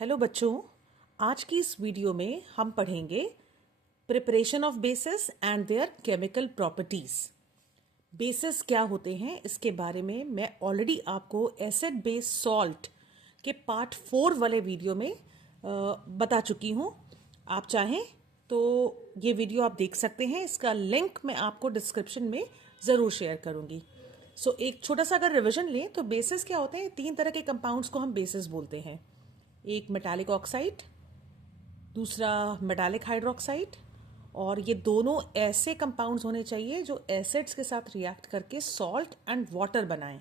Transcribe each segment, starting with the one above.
Hello बच्चों, आज की इस वीडियो में हम पढ़ेंगे preparation of basis and there chemical properties. Basis क्या होते हैं इसके बारे में मैं ऑलरेडी आपको एसिड बेस सॉल्ट के पार्ट 4 वाले वीडियो में बता चुकी हूँ। आप चाहें तो ये वीडियो आप देख सकते हैं, इसका लिंक मैं आपको डिस्क्रिप्शन में ज़रूर शेयर करूँगी। एक छोटा सा अगर रिविजन लें तो बेसिस क्या होते हैं, 3 तरह के कंपाउंड्स को हम बेसिस बोलते हैं। एक मेटालिक ऑक्साइड, दूसरा मेटालिक हाइड्रोक्साइड, और ये दोनों ऐसे कंपाउंड्स होने चाहिए जो एसिड्स के साथ रिएक्ट करके सॉल्ट एंड वाटर बनाएं।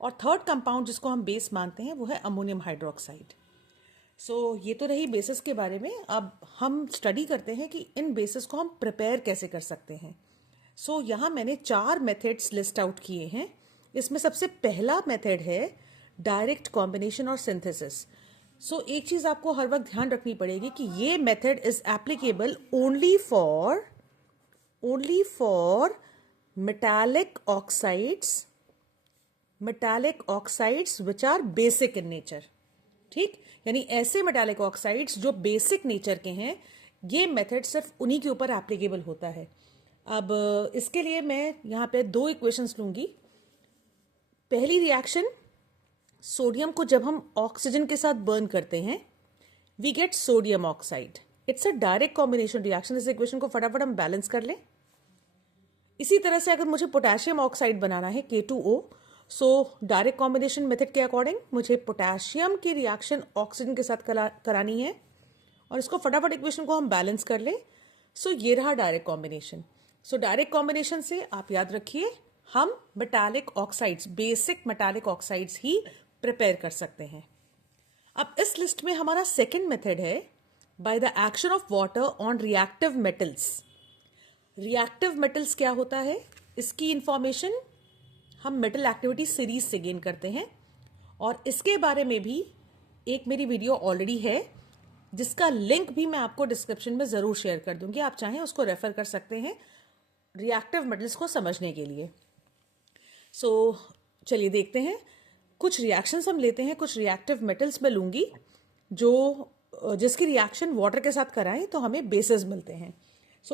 और थर्ड कंपाउंड जिसको हम बेस मानते हैं वो है अमोनियम हाइड्रोक्साइड। ये तो रही बेसिस के बारे में। अब हम स्टडी करते हैं कि इन बेसिस को हम प्रिपेयर कैसे कर सकते हैं। यहाँ मैंने 4 मेथड्स लिस्ट आउट किए हैं। इसमें सबसे पहला मेथड है डायरेक्ट कॉम्बिनेशन और सिंथेसिस। एक चीज आपको हर वक्त ध्यान रखनी पड़ेगी कि ये method is applicable only for metallic oxides which are basic in nature. ठीक, यानी ऐसे मेटालिक ऑक्साइड्स जो बेसिक नेचर के हैं, ये मेथड सिर्फ उन्हीं के ऊपर एप्लीकेबल होता है। अब इसके लिए मैं यहाँ पे 2 इक्वेशंस लूंगी। पहली रिएक्शन, सोडियम को जब हम ऑक्सीजन के साथ बर्न करते हैं we get sodium oxide. It's a direct combination reaction. इस इक्वेशन को फटाफट हम बैलेंस कर लें। इसी तरह से अगर मुझे पोटेशियम ऑक्साइड बनाना है K2O, डायरेक्ट कॉम्बिनेशन मेथड के अकॉर्डिंग मुझे पोटेशियम की रिएक्शन ऑक्सीजन के साथ करानी है और इसको फटाफट इक्वेशन को हम बैलेंस कर लें। ये रहा डायरेक्ट कॉम्बिनेशन। डायरेक्ट कॉम्बिनेशन से आप याद रखिए हम metallic oxides, basic metallic oxides ही प्रिपेयर कर सकते हैं। अब इस लिस्ट में हमारा सेकेंड मेथड है by the action of water on reactive metals. Reactive metals क्या होता है, इसकी इंफॉर्मेशन हम मेटल एक्टिविटी सीरीज से गेन करते हैं और इसके बारे में भी एक मेरी वीडियो ऑलरेडी है जिसका लिंक भी मैं आपको डिस्क्रिप्शन में जरूर शेयर कर दूंगी। आप चाहें उसको रेफर कर सकते हैं रिएक्टिव मेटल्स को समझने के लिए। चलिए देखते हैं। कुछ रिएक्शंस हम लेते हैं, कुछ रिएक्टिव मेटल्स मैं लूंगी जिसकी रिएक्शन वाटर के साथ कराएं तो हमें बेसिस मिलते हैं।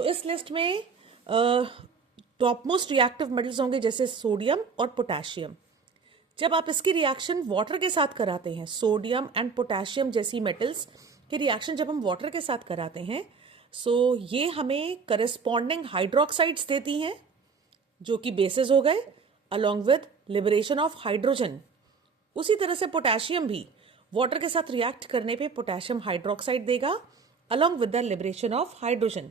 इस लिस्ट में टॉप मोस्ट रिएक्टिव मेटल्स होंगे जैसे सोडियम और पोटेशियम। जब आप इसकी रिएक्शन वाटर के साथ कराते हैं, सोडियम एंड पोटेशियम जैसी मेटल्स की रिएक्शन जब हम वाटर के साथ कराते हैं ये हमें करस्पॉन्डिंग हाइड्रोक्साइड्स देती हैं जो कि बेसिस हो गए, along with liberation of hydrogen. उसी तरह से पोटेशियम भी वाटर के साथ रिएक्ट करने पे पोटेशियम हाइड्रोक्साइड देगा along with the liberation of hydrogen.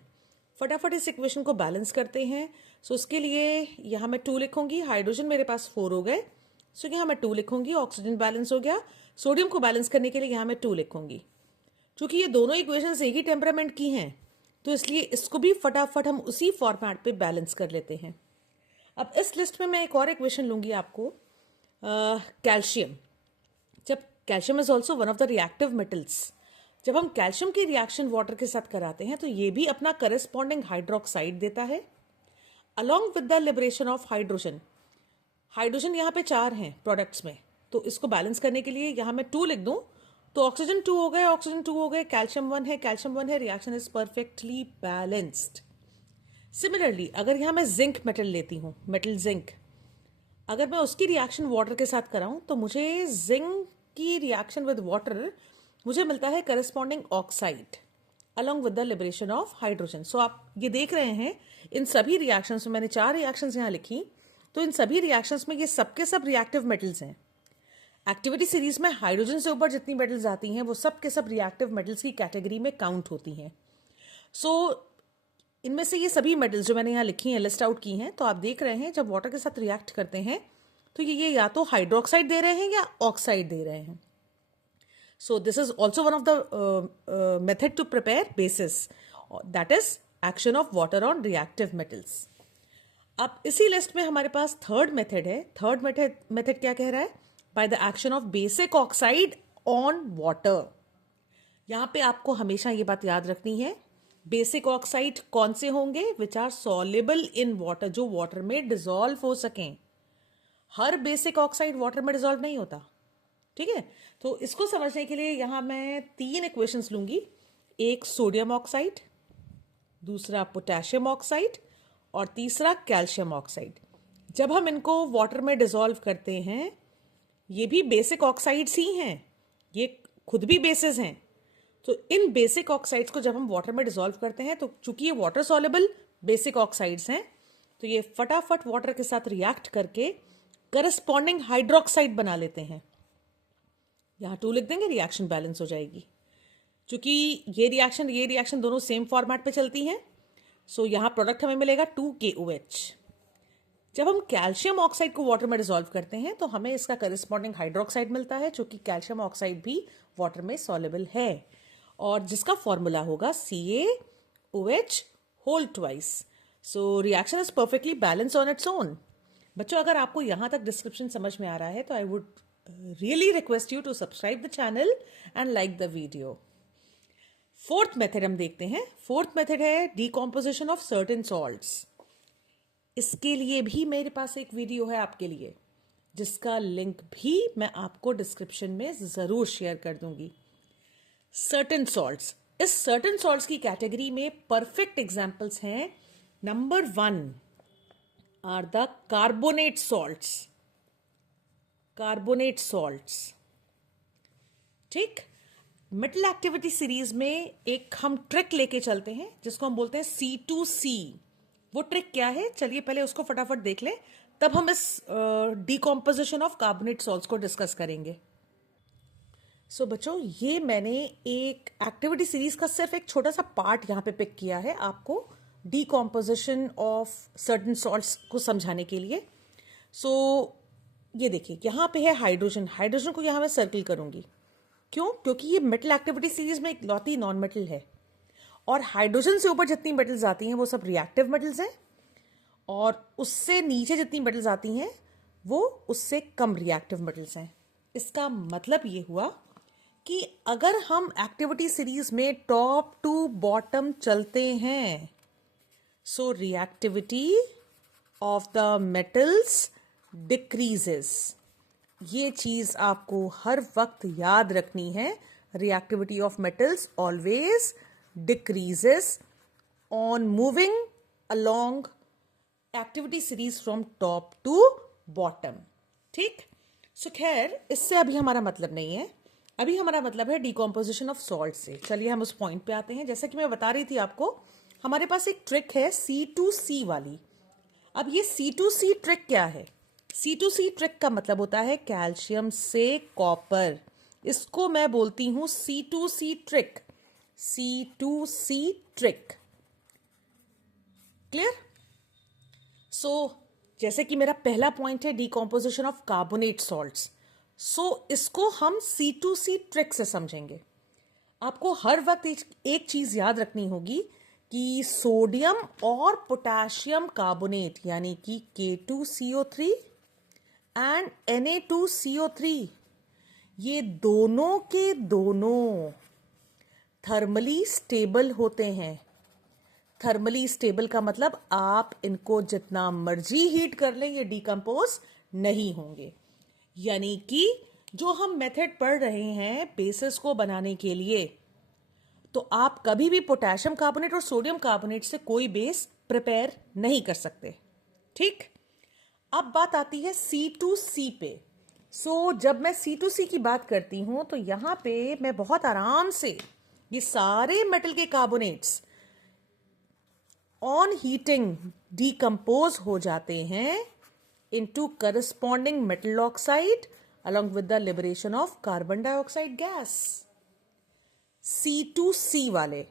फटाफट इस इक्वेशन को बैलेंस करते हैं। उसके लिए यहाँ मैं 2 लिखूंगी, हाइड्रोजन मेरे पास 4 हो गए, यहाँ मैं 2 लिखूंगी। ऑक्सीजन बैलेंस हो गया। सोडियम को बैलेंस करने के लिए यहाँ मैं 2 लिखूंगी। चूंकि ये दोनों इक्वेशंस एक ही टेम्परामेंट की हैं तो इसलिए इसको भी फटाफट हम उसी फॉर्मेट पे बैलेंस कर लेते हैं। अब इस लिस्ट में मैं एक और इक्वेशन लूंगी आपको, कैल्शियम। जब calcium is also one of the reactive metals, जब हम कैल्शियम की रिएक्शन वाटर के साथ कराते हैं तो ये भी अपना करस्पॉन्डिंग हाइड्रोक्साइड देता है along with the liberation of hydrogen. Hydrogen यहाँ पे 4 हैं प्रोडक्ट्स में, तो इसको बैलेंस करने के लिए यहाँ मैं 2 लिख दूं तो ऑक्सीजन 2 हो गए, कैल्शियम 1 है, reaction is perfectly balanced. Similarly अगर यहाँ मैं जिंक मेटल लेती हूँ, मेटल जिंक, अगर मैं उसकी रिएक्शन वाटर के साथ कराऊं तो मुझे जिंक की रिएक्शन विद वाटर मुझे मिलता है corresponding oxide along with the liberation of hydrogen. आप ये देख रहे हैं इन सभी रिएक्शंस में, मैंने 4 रिएक्शंस यहाँ लिखी, तो इन सभी रिएक्शंस में ये सबके सब रिएक्टिव मेटल्स हैं। एक्टिविटी सीरीज में हाइड्रोजन से ऊपर जितनी मेटल्स आती हैं वो सब के सब रिएक्टिव मेटल्स की कैटेगरी में काउंट होती हैं। इनमें से ये सभी मेटल्स जो मैंने यहाँ लिखी हैं, लिस्ट आउट की हैं, तो आप देख रहे हैं जब वाटर के साथ रिएक्ट करते हैं तो ये या तो हाइड्रोक्साइड दे रहे हैं या ऑक्साइड दे रहे हैं। This is also one of the method to prepare bases, that is action of water on reactive metals. अब इसी लिस्ट में हमारे पास थर्ड मेथड है। थर्ड मेथड क्या कह रहा है, by the action of basic oxide on water. यहां पे आपको हमेशा ये बात याद रखनी है, बेसिक ऑक्साइड कौन से होंगे, which are soluble in water, जो वाटर में डिसॉल्व हो सकें। हर बेसिक ऑक्साइड वाटर में डिसॉल्व नहीं होता, ठीक है, तो इसको समझने के लिए यहाँ मैं 3 इक्वेशंस लूंगी, एक सोडियम ऑक्साइड, दूसरा पोटेशियम ऑक्साइड और तीसरा कैल्शियम ऑक्साइड। जब हम इनको वाटर में डिसॉल्व करते हैं, ये भी बेसिक ऑक्साइड्स ही हैं, ये खुद भी बेसिस हैं। तो इन बेसिक ऑक्साइड्स को जब हम वाटर में डिसॉल्व करते हैं, तो चूंकि ये वाटर सॉल्युबल बेसिक ऑक्साइड्स हैं, तो ये फटाफट वाटर के साथ रिएक्ट करके करस्पॉन्डिंग हाइड्रोक्साइड बना लेते हैं। यहाँ 2 लिख देंगे, रिएक्शन बैलेंस हो जाएगी। चूंकि ये रिएक्शन दोनों सेम फॉर्मेट पे चलती हैं, सो यहाँ प्रोडक्ट हमें मिलेगा 2KOH। जब हम कैल्शियम ऑक्साइड को वाटर में डिसॉल्व करते हैं, तो हमें इसका करस्पॉन्डिंग हाइड्रोक्साइड मिलता है, जो कि कैल्शियम ऑक्साइड भी वाटर में सॉल्युबल है, और जिसका फॉर्मूला होगा CaOH whole twice. So reaction is perfectly balance on its own. बच्चों, अगर आपको यहाँ तक डिस्क्रिप्शन समझ में आ रहा है, तो I would really request you to subscribe the channel and like the video. Fourth method हम देखते हैं। फोर्थ मेथड है डीकॉम्पोजिशन ऑफ सर्टेन सॉल्ट्स। इसके लिए भी मेरे पास एक वीडियो है आपके लिए, जिसका लिंक भी मैं आपको डिस्क्रिप्शन में जरूर शेयर कर दूंगी। सर्टेन सॉल्ट्स, इस सर्टेन सॉल्ट्स की कैटेगरी में परफेक्ट एग्जांपल्स हैं। Number 1 are the carbonate salts. Carbonate salts, ठीक। मेटल एक्टिविटी सीरीज में एक हम ट्रिक लेके चलते हैं, जिसको हम बोलते हैं C2C। वो ट्रिक क्या है, चलिए पहले उसको फटाफट देख लें, तब हम इस डीकॉम्पोजिशन ऑफ कार्बोनेट सॉल्ट्स को डिस्कस करेंगे। सो बच्चों, ये मैंने एक एक्टिविटी सीरीज का सिर्फ एक छोटा सा पार्ट यहाँ पे पिक किया है आपको डीकॉम्पोजिशन ऑफ सर्टेन सॉल्ट्स को समझाने के लिए। सो ये देखिए, यहाँ पे है हाइड्रोजन। हाइड्रोजन को यहाँ मैं सर्कल करूंगी। क्यों? क्योंकि ये मेटल एक्टिविटी सीरीज में इकलौती नॉन मेटल है, और हाइड्रोजन से ऊपर जितनी मेटल्स आती हैं वो सब रिएक्टिव मेटल्स हैं, और उससे नीचे जितनी मेटल्स आती हैं वो उससे कम रिएक्टिव मेटल्स हैं। इसका मतलब ये हुआ कि अगर हम एक्टिविटी सीरीज में टॉप टू बॉटम चलते हैं, so reactivity of the metals decreases. ये चीज आपको हर वक्त याद रखनी है। Reactivity of metals always decreases on moving along activity series from top to bottom, ठीक। सो खैर, इससे अभी हमारा मतलब नहीं है, अभी हमारा मतलब है डीकॉम्पोजिशन ऑफ सॉल्ट से। चलिए हम उस पॉइंट पे आते हैं। जैसे कि मैं बता रही थी आपको, हमारे पास एक ट्रिक है C2C वाली। अब ये C2C ट्रिक क्या है? C2C ट्रिक का मतलब होता है कैल्शियम से कॉपर। इसको मैं बोलती हूं C2C trick. C2C trick, clear? सो जैसे कि मेरा पहला पॉइंट है डीकॉम्पोजिशन ऑफ कार्बोनेट सॉल्ट्स, सो इसको हम C2C ट्रिक से समझेंगे। आपको हर वक्त एक चीज याद रखनी होगी कि सोडियम और पोटेशियम कार्बोनेट यानी कि K2CO3 एंड Na2CO3, ये दोनों के दोनों थर्मली स्टेबल होते हैं। थर्मली स्टेबल का मतलब आप इनको जितना मर्जी हीट कर लें, ये डिकम्पोज नहीं होंगे। यानी कि जो हम मेथड पढ़ रहे हैं बेसिस को बनाने के लिए, तो आप कभी भी पोटेशियम कार्बोनेट और सोडियम कार्बोनेट से कोई बेस प्रिपेयर नहीं कर सकते, ठीक। अब बात आती है C2C पे। सो जब मैं C2C की बात करती हूं, तो यहां पे मैं बहुत आराम से ये सारे मेटल के कार्बोनेट्स ऑन हीटिंग डीकम्पोज हो जाते हैं into corresponding metal oxide along with the liberation of carbon dioxide gas. C2C वाले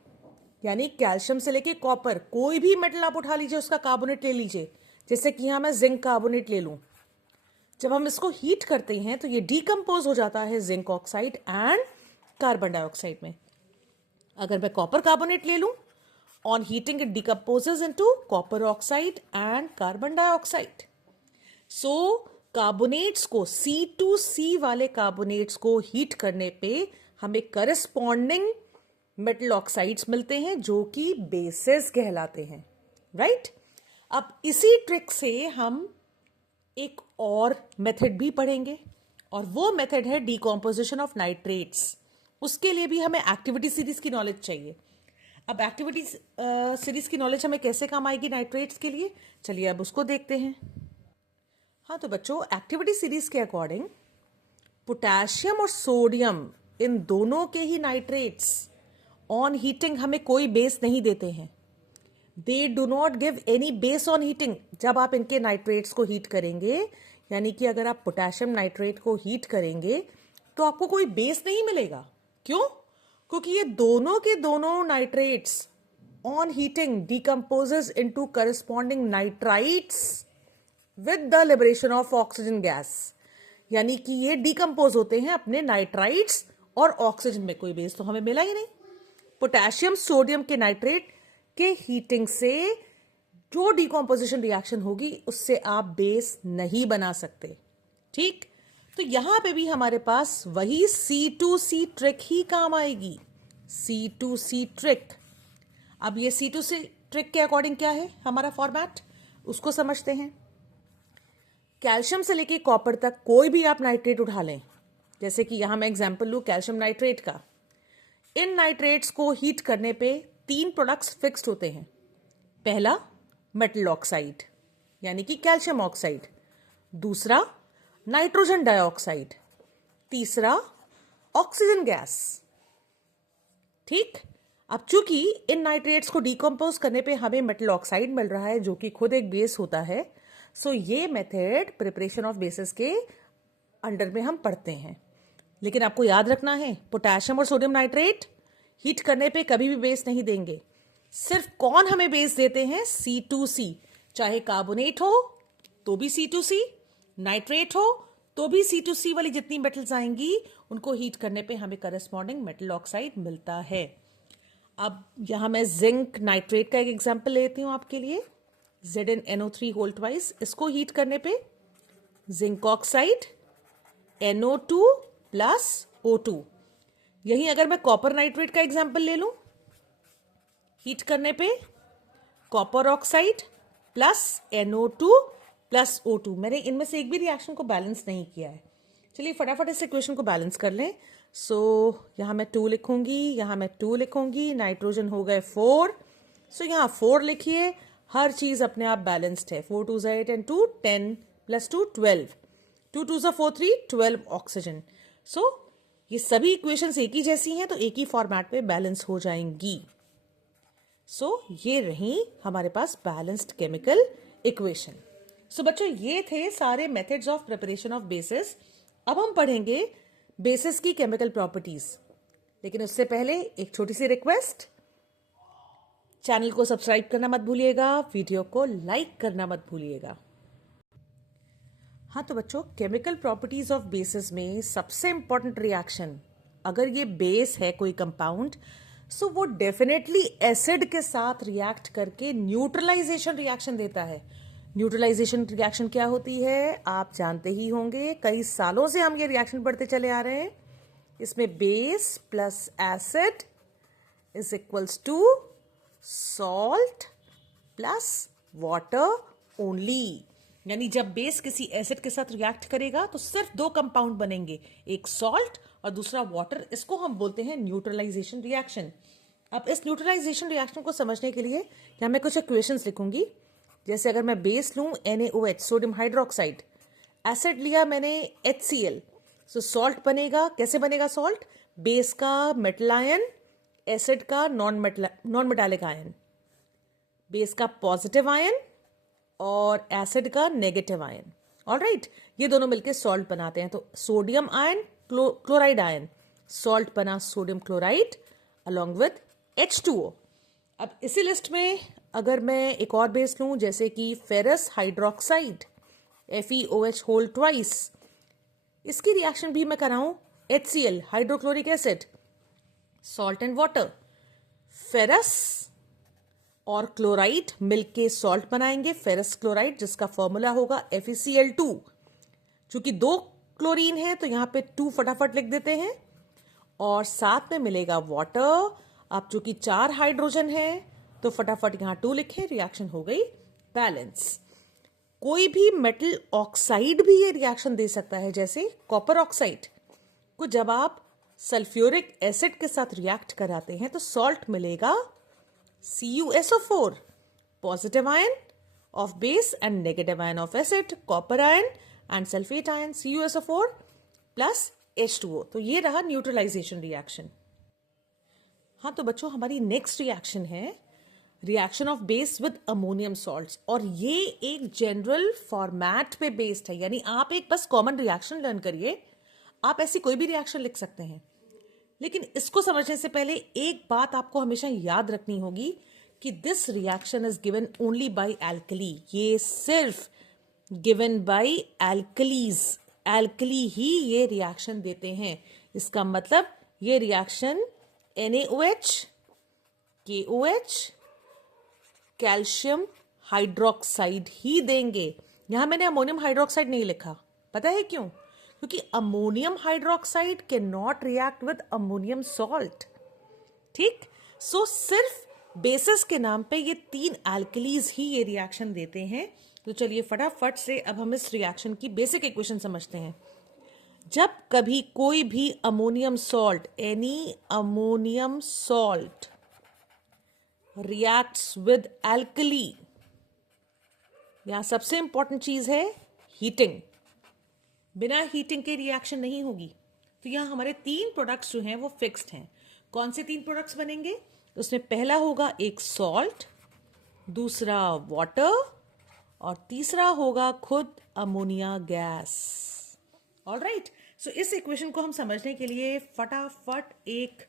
यानी कैल्शियम से लेके कॉपर, कोई भी मेटल आप उठा लीजिए, उसका कार्बोनेट ले लीजिए। जैसे कि यहां मैं जिंक कार्बोनेट ले लूं, जब हम इसको हीट करते हैं तो ये डीकम्पोज हो जाता है zinc oxide and carbon dioxide में। अगर मैं कॉपर कार्बोनेट ले लूं, on heating it decomposes into copper oxide and carbon dioxide. So carbonates को, C2C वाले कार्बोनेट्स को हीट करने पे हमें करस्पॉन्डिंग मेटल ऑक्साइड्स मिलते हैं, जो कि बेसेस कहलाते हैं, राइट। अब इसी ट्रिक से हम एक और मेथड भी पढ़ेंगे, और वो मेथड है डीकॉम्पोजिशन ऑफ नाइट्रेट्स। उसके लिए भी हमें एक्टिविटी सीरीज की नॉलेज चाहिए। अब एक्टिविटी सीरीज की नॉलेज हमें कैसे काम आएगी नाइट्रेट्स के लिए, चलिए अब उसको देखते हैं। हाँ तो बच्चों, एक्टिविटी सीरीज के अकॉर्डिंग पोटेशियम और सोडियम इन दोनों के ही नाइट्रेट्स ऑन हीटिंग हमें कोई बेस नहीं देते हैं। They do not give any base on heating. जब आप इनके नाइट्रेट्स को हीट करेंगे, यानी कि अगर आप पोटेशियम नाइट्रेट को हीट करेंगे तो आपको कोई बेस नहीं मिलेगा। क्यों? क्योंकि ये दोनों के दोनों nitrates on heating decomposes into corresponding nitrites with the liberation of oxygen gas. यानी कि ये डिकम्पोज होते हैं अपने नाइट्राइट्स और ऑक्सीजन में, कोई बेस तो हमें मिला ही नहीं। पोटेशियम सोडियम के नाइट्रेट के हीटिंग से जो डिकम्पोजिशन रिएक्शन होगी उससे आप बेस नहीं बना सकते। ठीक, तो यहां पे भी हमारे पास वही C2C ट्रिक ही काम आएगी। C2C trick. अब ये C2C ट्रिक के अकॉर्डिंग क्या है हमारा फॉर्मेट, उसको समझते हैं। कैल्शियम से लेके कॉपर तक कोई भी आप नाइट्रेट उठा लें, जैसे कि यहां मैं एग्जांपल लूं कैल्शियम नाइट्रेट का। इन नाइट्रेट्स को हीट करने पे 3 प्रोडक्ट्स फिक्स्ड होते हैं। पहला मेटल ऑक्साइड यानी कि कैल्शियम ऑक्साइड, दूसरा नाइट्रोजन डाइऑक्साइड, तीसरा ऑक्सीजन गैस। ठीक, अब चूंकि इन नाइट्रेट्स को डिकम्पोज करने पे हमें मेटल ऑक्साइड मिल रहा है जो कि खुद एक बेस होता है, सो ये मेथड प्रिपरेशन ऑफ बेसिस के अंडर में हम पढ़ते हैं। लेकिन आपको याद रखना है, पोटेशियम और सोडियम नाइट्रेट हीट करने पे कभी भी बेस नहीं देंगे। सिर्फ कौन हमें बेस देते हैं? C2C। चाहे कार्बोनेट हो तो भी C2C, नाइट्रेट हो तो भी C2C वाली जितनी मेटल्स आएंगी उनको हीट करने पे हमें करस्पॉन्डिंग मेटल ऑक्साइड मिलता है। अब यहां मैं जिंक नाइट्रेट का एक एग्जांपल लेती हूं आपके लिए, ZnNO3 होल ट्वाइस। इसको हीट करने पे zinc oxide NO2 plus O2। यही अगर मैं कॉपर नाइट्रेट का एग्जांपल ले लूं, हीट करने पे copper oxide plus NO2 plus O2। मैंने इनमें से एक भी रिएक्शन को बैलेंस नहीं किया है। चलिए फटाफट इस इक्वेशन को बैलेंस कर लें। सो यहां मैं 2 लिखूंगी, यहां मैं 2 लिखूंगी, नाइट्रोजन हो गए 4। सो यहां 4 लिखिए, हर चीज अपने आप बैलेंस्ड है। 4 2 8 and 2 10 प्लस 2 12, 2 2 4 3 12 ऑक्सीजन। सो ये सभी इक्वेशंस एक ही जैसी हैं तो एक ही फॉर्मेट में बैलेंस हो जाएंगी। सो ये रही हमारे पास बैलेंस्ड केमिकल इक्वेशन। सो बच्चों, ये थे सारे methods of preparation of basis. अब हम पढ़ेंगे बेसिस की केमिकल प्रॉपर्टीज, लेकिन उससे पहले एक छोटी सी रिक्वेस्ट, चैनल को सब्सक्राइब करना मत भूलिएगा, वीडियो को लाइक करना मत भूलिएगा। हाँ तो बच्चों, केमिकल प्रॉपर्टीज ऑफ बेसिस में सबसे इंपॉर्टेंट रिएक्शन, अगर ये बेस है कोई कंपाउंड, सो वो डेफिनेटली एसिड के साथ रिएक्ट करके न्यूट्रलाइजेशन रिएक्शन देता है। न्यूट्रलाइजेशन रिएक्शन क्या होती है आप जानते ही होंगे, कई सालों से हम ये रिएक्शन पढ़ते चले आ रहे हैं। इसमें base plus acid is equals to salt plus water only. यानी जब बेस किसी एसिड के साथ रिएक्ट करेगा तो सिर्फ 2 कंपाउंड बनेंगे, एक सॉल्ट और दूसरा वाटर। इसको हम बोलते हैं न्यूट्रलाइजेशन रिएक्शन। अब इस न्यूट्रलाइजेशन रिएक्शन को समझने के लिए यहाँ मैं कुछ इक्वेशंस लिखूंगी। जैसे अगर मैं बेस लूं NaOH सोडियम हाइड्रोक्साइड, एसिड लिया मैंने HCl, सो सॉल्ट बनेगा। कैसे बनेगा सॉल्ट? बेस का मेटल आयन, एसिड का नॉन मेटालिक आयन, बेस का पॉजिटिव आयन और एसिड का नेगेटिव आयन। ऑलराइट, ये दोनों मिलकर सॉल्ट बनाते हैं। तो sodium ion chloride ion, salt बना sodium chloride along with H2O। अब इसी लिस्ट में अगर मैं एक और बेस लूं, जैसे कि ferrous hydroxide FeOH whole twice, इसकी रिएक्शन भी मैं कराऊं HCl hydrochloric acid, salt and water. Ferrous और क्लोराइड मिलके सॉल्ट बनाएंगे, फेरस क्लोराइड, जिसका फॉर्मूला होगा FeCl2। चूंकि 2 क्लोरीन है तो यहां पे 2 फटाफट लिख देते हैं, और साथ में मिलेगा वाटर। अब चूंकि 4 हाइड्रोजन है तो फटाफट यहां 2 लिखे, रिएक्शन हो गई बैलेंस। कोई भी मेटल ऑक्साइड भी ये रिएक्शन दे सकता है, जैसे कॉपर ऑक्साइड को जब आप सल्फ्यूरिक एसिड के साथ रिएक्ट कराते हैं तो सॉल्ट मिलेगा CuSO4, positive ion of base and negative ion of acid, copper ion and sulfate ion, CuSO4 plus H2O. तो ये रहा न्यूट्रलाइजेशन रिएक्शन। हाँ तो बच्चों, हमारी नेक्स्ट रिएक्शन है reaction of base with ammonium salts, और ये एक जनरल फॉर्मेट पे बेस्ड है, यानी आप एक बस कॉमन रिएक्शन लर्न करिए, आप ऐसी कोई भी रिएक्शन लिख सकते हैं। लेकिन इसको समझने से पहले एक बात आपको हमेशा याद रखनी होगी कि this reaction is given only by alkali. ये सिर्फ गिवन बाय एल्कलीज, एल्कली ही ये रिएक्शन देते हैं। इसका मतलब ये reaction NaOH, KOH, calcium hydroxide ही देंगे। यहां मैंने अमोनियम हाइड्रोक्साइड नहीं लिखा, पता है क्यों? क्योंकि ammonium hydroxide can not react with ammonium salt. ठीक, सो सिर्फ बेसिस के नाम पे ये 3 एल्कलीज ही ये रिएक्शन देते हैं। तो चलिए फटाफट से अब हम इस रिएक्शन की बेसिक इक्वेशन समझते हैं। जब कभी कोई भी ammonium salt, any ammonium salt reacts with alkali, यहां सबसे इंपॉर्टेंट चीज है हीटिंग। बिना हीटिंग के रिएक्शन नहीं होगी। तो यहां हमारे 3 प्रोडक्ट्स जो हैं वो फिक्स्ड हैं। कौन से 3 प्रोडक्ट्स बनेंगे? उसमें पहला होगा एक सॉल्ट, दूसरा वाटर और तीसरा होगा खुद अमोनिया गैस। ऑलराइट, सो इस इक्वेशन को हम समझने के लिए फटाफट एक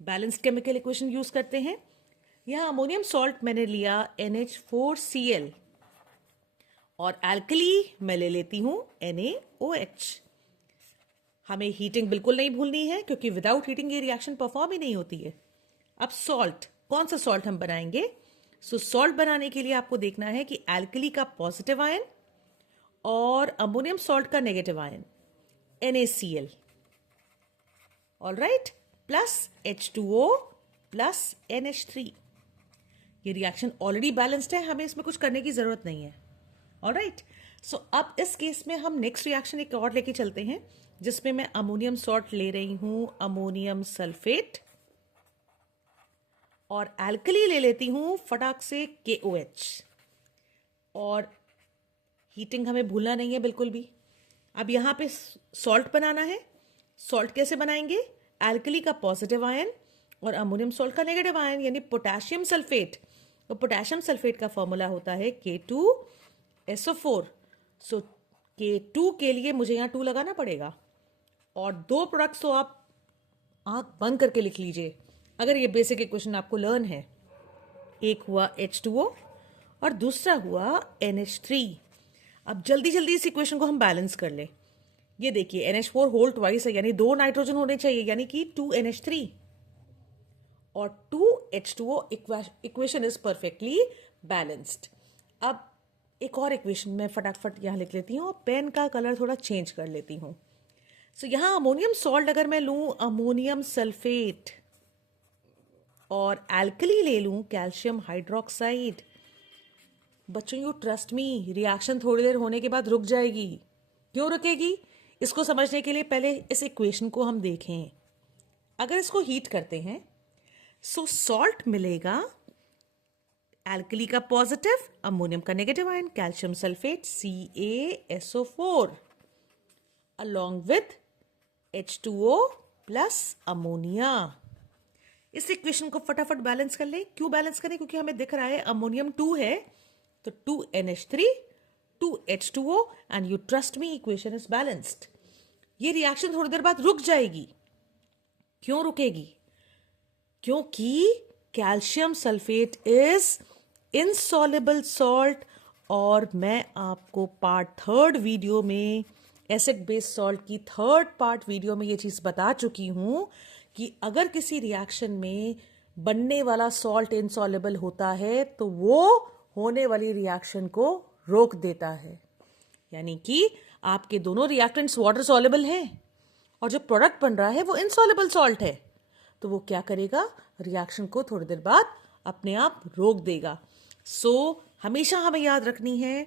बैलेंस्ड केमिकल इक्वेशन यूज करते हैं। यहां अमोनियम सॉल्ट मैंने लिया NH4Cl और एल्कली मैं ले लेती हूं NaOH। हमें हीटिंग बिल्कुल नहीं भूलनी है, क्योंकि विदाउट हीटिंग ये रिएक्शन परफॉर्म ही नहीं होती है। अब सॉल्ट, कौन सा सॉल्ट हम बनाएंगे? सो सॉल्ट बनाने के लिए आपको देखना है कि एल्कली का पॉजिटिव आयन और अमोनियम सॉल्ट का negative ion NaCl, alright, plus H2O plus NH3। ये रिएक्शन ऑलरेडी बैलेंस्ड है, हमें इसमें कुछ करने की जरूरत नहीं है। ऑलराइट, सो अब इस केस में हम नेक्स्ट रिएक्शन एक और लेके चलते हैं, जिसमें मैं अमोनियम सॉल्ट ले रही हूं अमोनियम सल्फेट और एल्कली ले लेती हूं फटाक से KOH। और हीटिंग हमें भूलना नहीं है बिल्कुल भी। अब यहां पे सॉल्ट बनाना है। सॉल्ट कैसे बनाएंगे? एल्कली का पॉजिटिव आयन और अमोनियम सॉल्ट का नेगेटिव आयन, यानी पोटेशियम सल्फेट। तो पोटेशियम सल्फेट का फॉर्मूला होता है K2SO4। सो K2 के लिए मुझे यहां 2 लगाना पड़ेगा, और 2 प्रोडक्ट्स तो आप आंख बंद करके लिख लीजिए अगर ये बेसिक इक्वेशन आपको लर्न है। एक हुआ H2O और दूसरा हुआ NH3। अब जल्दी जल्दी इस इक्वेशन को हम बैलेंस कर लें। ये देखिए NH4 होल ट्वाइस है, यानी 2 नाइट्रोजन होने चाहिए, यानी कि 2NH3 और 2H2O। Equation is perfectly balanced. अब एक और इक्वेशन मैं फटाफट यहां लिख लेती हूँ और पेन का कलर थोड़ा चेंज कर लेती हूँ। सो यहां अमोनियम सॉल्ट अगर मैं लूं अमोनियम सल्फेट और एल्कली ले लूं कैल्शियम हाइड्रोक्साइड, बच्चों यू ट्रस्ट मी, रिएक्शन थोड़ी देर होने के बाद रुक जाएगी। क्यों रुकेगी? इसको समझने के लिए पहले इस इक्वेशन को हम देखें। अगर इसको हीट करते हैं सो सॉल्ट मिलेगा एल्कली का पॉजिटिव, अमोनियम का negative ion, calcium sulphate CaSO4 along with H2O plus ammonia. इस इक्वेशन को फटाफट बैलेंस कर ले। क्यों बैलेंस करें? क्योंकि हमें दिख रहा है अमोनियम 2 है, तो 2NH3 2H2O and you trust me equation is balanced. ये रिएक्शन थोड़ी देर बाद रुक जाएगी। क्यों रुकेगी? क्योंकि calcium sulphate is insoluble salt, और मैं आपको पार्ट 3 वीडियो में एसिड बेस सॉल्ट की 3rd पार्ट वीडियो में ये चीज बता चुकी हूं कि अगर किसी रिएक्शन में बनने वाला सॉल्ट इनसॉल्युबल होता है तो वो होने वाली रिएक्शन को रोक देता है। यानी कि आपके दोनों रिएक्टेंट्स वाटर सॉल्युबल हैं और जो प्रोडक्ट बन रहा है वो इनसॉल्युबल सॉल्ट है, तो वो क्या करेगा? रिएक्शन को थोड़ी देर बाद अपने आप रोक देगा। सो हमेशा हमें याद रखनी है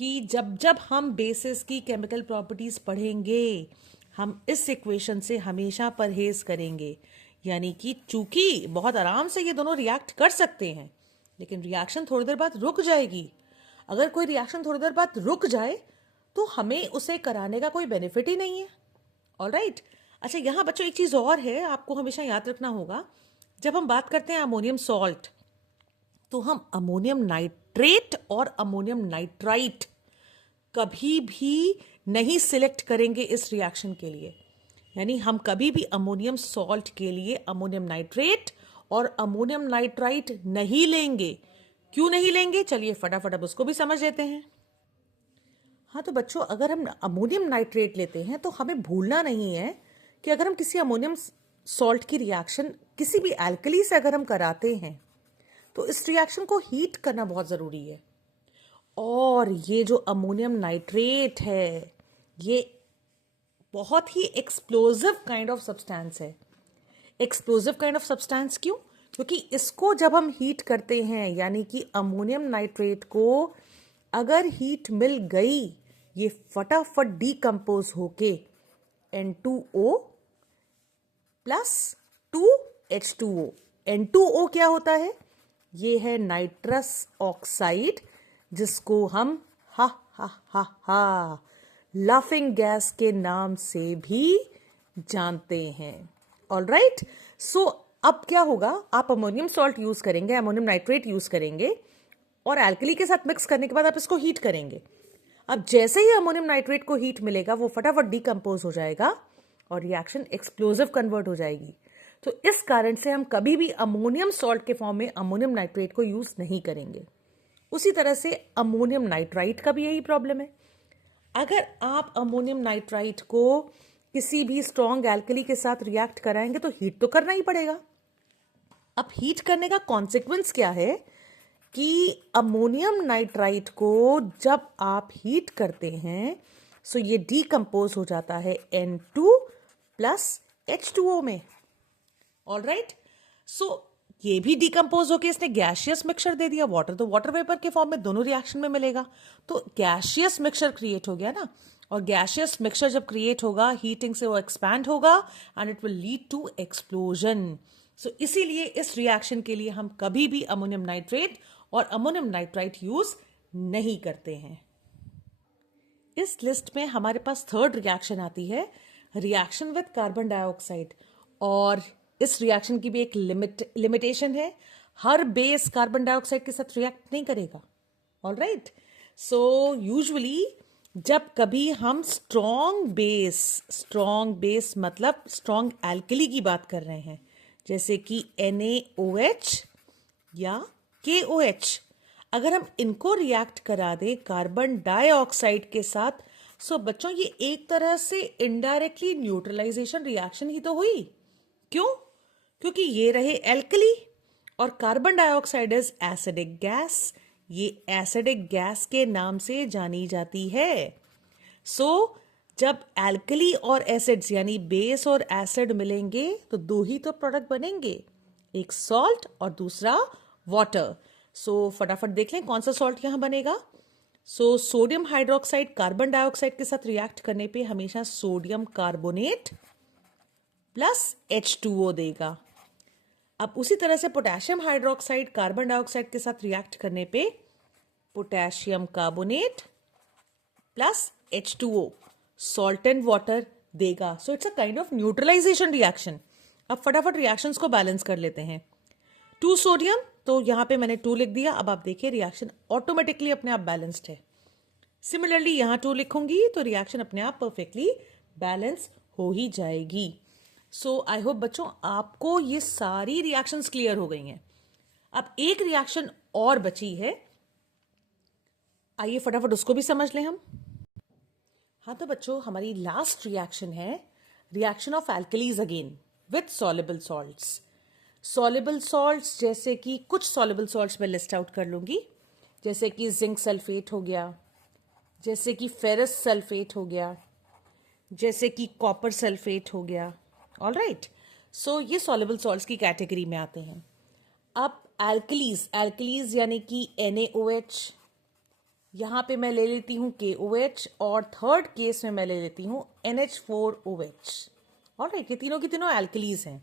कि जब जब हम बेसिस की केमिकल प्रॉपर्टीज पढ़ेंगे हम इस इक्वेशन से हमेशा परहेज करेंगे। यानी कि चूंकि बहुत आराम से ये दोनों रिएक्ट कर सकते हैं लेकिन रिएक्शन थोड़ी देर बाद रुक जाएगी। अगर कोई रिएक्शन थोड़ी देर बाद रुक जाए तो हमें उसे कराने का कोई बेनिफिट ही नहीं है। ऑलराइट। अच्छा, यहाँ बच्चों एक चीज़ और है, आपको हमेशा याद रखना होगा। जब हम बात करते हैं अमोनियम सॉल्ट तो हम अमोनियम नाइट्रेट और अमोनियम नाइट्राइट कभी भी नहीं सिलेक्ट करेंगे इस रिएक्शन के लिए। यानी हम कभी भी अमोनियम सॉल्ट के लिए अमोनियम नाइट्रेट और अमोनियम नाइट्राइट नहीं लेंगे। क्यों नहीं लेंगे, चलिए फटाफट अब उसको भी समझ लेते हैं। हाँ तो बच्चों, अगर हम अमोनियम नाइट्रेट लेते हैं तो हमें भूलना नहीं है कि अगर हम किसी अमोनियम सॉल्ट की रिएक्शन किसी भी एल्कली से अगर हम कराते हैं तो इस रिएक्शन को हीट करना बहुत ज़रूरी है। और ये जो अमोनियम नाइट्रेट है ये बहुत ही एक्सप्लोजिव काइंड ऑफ सब्सटेंस है। एक्सप्लोजिव काइंड ऑफ सब्सटेंस क्यों? क्योंकि इसको जब हम हीट करते हैं यानी कि अमोनियम नाइट्रेट को अगर हीट मिल गई ये फटाफट डीकम्पोज होके N2O प्लस 2H2O। N2O क्या होता है? ये है नाइट्रस ऑक्साइड जिसको हम लाफिंग गैस के नाम से भी जानते हैं। ऑलराइट। सो अब क्या होगा, आप अमोनियम सॉल्ट यूज करेंगे, अमोनियम नाइट्रेट यूज करेंगे और एल्कली के साथ मिक्स करने के बाद आप इसको हीट करेंगे। अब जैसे ही अमोनियम नाइट्रेट को हीट मिलेगा वो फटाफट डीकम्पोज हो जाएगा और रिएक्शन एक्सप्लोजिव कन्वर्ट हो जाएगी। तो इस कारण से हम कभी भी अमोनियम सॉल्ट के फॉर्म में अमोनियम नाइट्रेट को यूज नहीं करेंगे। उसी तरह से अमोनियम नाइट्राइट का भी यही प्रॉब्लम है। अगर आप अमोनियम नाइट्राइट को किसी भी स्ट्रॉन्ग एल्कली के साथ रिएक्ट कराएंगे तो हीट तो करना ही पड़ेगा। अब हीट करने का कॉन्सिक्वेंस क्या है कि अमोनियम नाइट्राइट को जब आप हीट करते हैं सो ये डीकम्पोज हो जाता है N2 प्लस H2O में। ऑलराइट। सो ये भी डीकम्पोज होके इसने गैशियस मिक्सचर दे दिया। वाटर तो वाटर वेपर के फॉर्म में दोनों रिएक्शन में मिलेगा तो गैशियस मिक्सचर क्रिएट हो गया ना। और गैशियस मिक्सचर जब क्रिएट होगा हीटिंग से वो एक्सपैंड होगा and it will lead to explosion. So इसीलिए इस रिएक्शन के लिए हम कभी भी अमोनियम नाइट्रेट और अमोनियम नाइट्राइट यूज नहीं करते हैं। इस लिस्ट में हमारे पास थर्ड रिएक्शन आती है, रिएक्शन विद कार्बन डाइऑक्साइड। और इस रिएक्शन की भी एक लिमिटेशन है, हर बेस कार्बन डाइऑक्साइड के साथ रिएक्ट नहीं करेगा। ऑलराइट। सो यूजुअली जब कभी हम स्ट्रॉन्ग बेस मतलब स्ट्रॉन्ग एल्कली की बात कर रहे हैं जैसे कि NaOH या KOH, अगर हम इनको रिएक्ट करा दें कार्बन डाइऑक्साइड के साथ सो बच्चों ये एक तरह से इनडायरेक्टली न्यूट्रलाइजेशन रिएक्शन ही तो हुई। क्यों? क्योंकि ये रहे एल्कली और carbon dioxide is acidic gas. ये एसिडिक गैस के नाम से जानी जाती है। सो जब एल्कली और एसिड्स यानी बेस और एसिड मिलेंगे तो दो ही तो प्रोडक्ट बनेंगे, एक सॉल्ट और दूसरा वाटर। सो फटाफट देख लें कौन सा सॉल्ट यहां बनेगा। So sodium hydroxide carbon dioxide के साथ रिएक्ट करने पे हमेशा सोडियम कार्बोनेट प्लस H2O देगा। अब उसी तरह से पोटेशियम हाइड्रोक्साइड कार्बन डाइऑक्साइड के साथ रिएक्ट करने पे potassium carbonate plus H2O salt and water देगा। So it's a kind of neutralisation reaction. अब फटाफट रिएक्शंस को बैलेंस कर लेते हैं। 2 सोडियम, तो यहां पे मैंने 2 लिख दिया। अब आप देखिए रिएक्शन ऑटोमेटिकली अपने आप बैलेंस्ड है। सिमिलरली यहां 2 लिखूंगी तो रिएक्शन अपने आप परफेक्टली बैलेंस हो ही जाएगी। सो आई होप बच्चों आपको ये सारी रिएक्शंस क्लियर हो गई हैं। अब एक रिएक्शन और बची है, आइए फटाफट उसको भी समझ लें हम। हाँ तो बच्चों हमारी लास्ट रिएक्शन है reaction of alkalis again with soluble salts. Soluble salts जैसे कि कुछ सॉल्युबल सॉल्ट्स मैं लिस्ट आउट कर लूंगी, जैसे कि जिंक सल्फेट हो गया, जैसे कि फेरस सल्फेट हो गया, जैसे कि कॉपर सल्फेट हो गया। ऑलराइट। सो ये सॉल्युबल सॉल्ट्स की कैटेगरी में आते हैं। अब एल्कलीज यानी कि NaOH यहाँ पे मैं ले लेती हूँ KOH और थर्ड केस में मैं ले लेती हूँ NH4OH। ऑलराइट, ये तीनों की तीनों एल्कलीज हैं।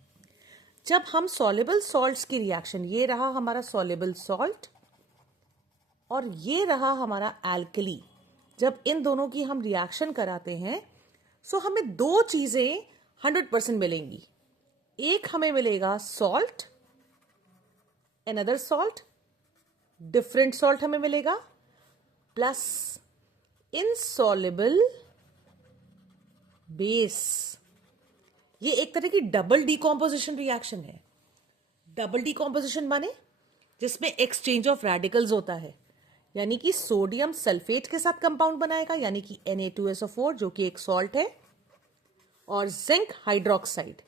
जब हम सॉल्युबल सॉल्ट्स की रिएक्शन, ये रहा हमारा सॉल्युबल सॉल्ट और ये रहा हमारा एल्कली, जब इन दोनों की हम रिएक्शन कराते हैं सो हमें दो चीजें 100% मिलेंगी। एक हमें मिलेगा salt, another salt, different salt हमें मिलेगा, प्लस इनसॉल्युबल बेस। ये एक तरह की डबल डीकॉम्पोजिशन रिएक्शन है। डबल डीकॉम्पोजिशन माने जिसमें एक्सचेंज ऑफ रेडिकल्स होता है, यानी कि सोडियम सल्फेट के साथ कंपाउंड बनाएगा, यानी कि Na2SO4 जो कि एक सॉल्ट है, और जिंक हाइड्रोक्साइड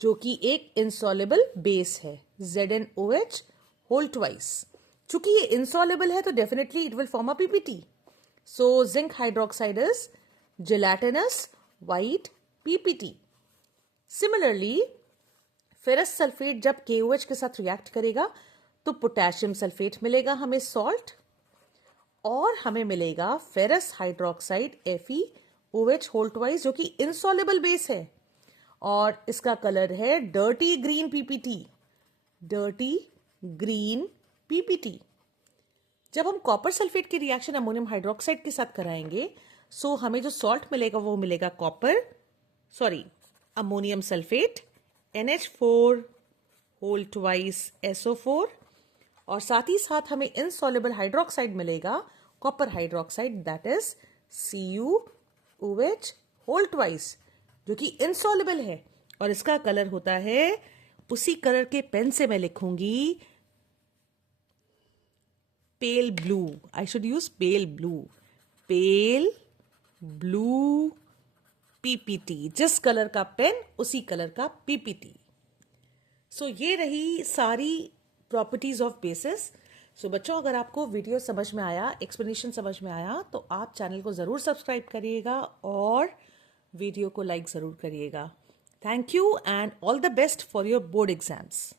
जो कि एक इनसॉल्युबल बेस है, ZnOH होल ट्वाइस। चूंकि ये इनसॉल्युबल है तो definitely it will form a PPT। So zinc hydroxide is gelatinous white PPT। Similarly ferrous sulphate जब KOH के साथ रिएक्ट करेगा तो पोटेशियम सल्फेट मिलेगा हमें सॉल्ट, और हमें मिलेगा ferrous hydroxide FeOH whole twice जो कि इनसॉल्युबल बेस है, और इसका कलर है dirty green PPT। Dirty green PPT। जब हम कॉपर सल्फेट की रिएक्शन अमोनियम हाइड्रोक्साइड के साथ कराएंगे सो हमें जो सॉल्ट मिलेगा वो मिलेगा ammonium sulphate NH4 whole twice SO4, और साथ ही साथ हमें इनसॉल्युबल हाइड्रोक्साइड मिलेगा copper hydroxide, that is CuOH whole twice जो कि इनसॉल्युबल है, और इसका कलर होता है, उसी कलर के पेन से मैं लिखूंगी pale blue. I should use pale blue PPT। जिस कलर का पेन उसी कलर का PPT। सो ये रही सारी प्रॉपर्टीज ऑफ बेसिस। सो बच्चों, अगर आपको वीडियो समझ में आया, एक्सप्लेनेशन समझ में आया, तो आप चैनल को ज़रूर सब्सक्राइब करिएगा और वीडियो को लाइक ज़रूर करिएगा। Thank you and all the best for your board exams.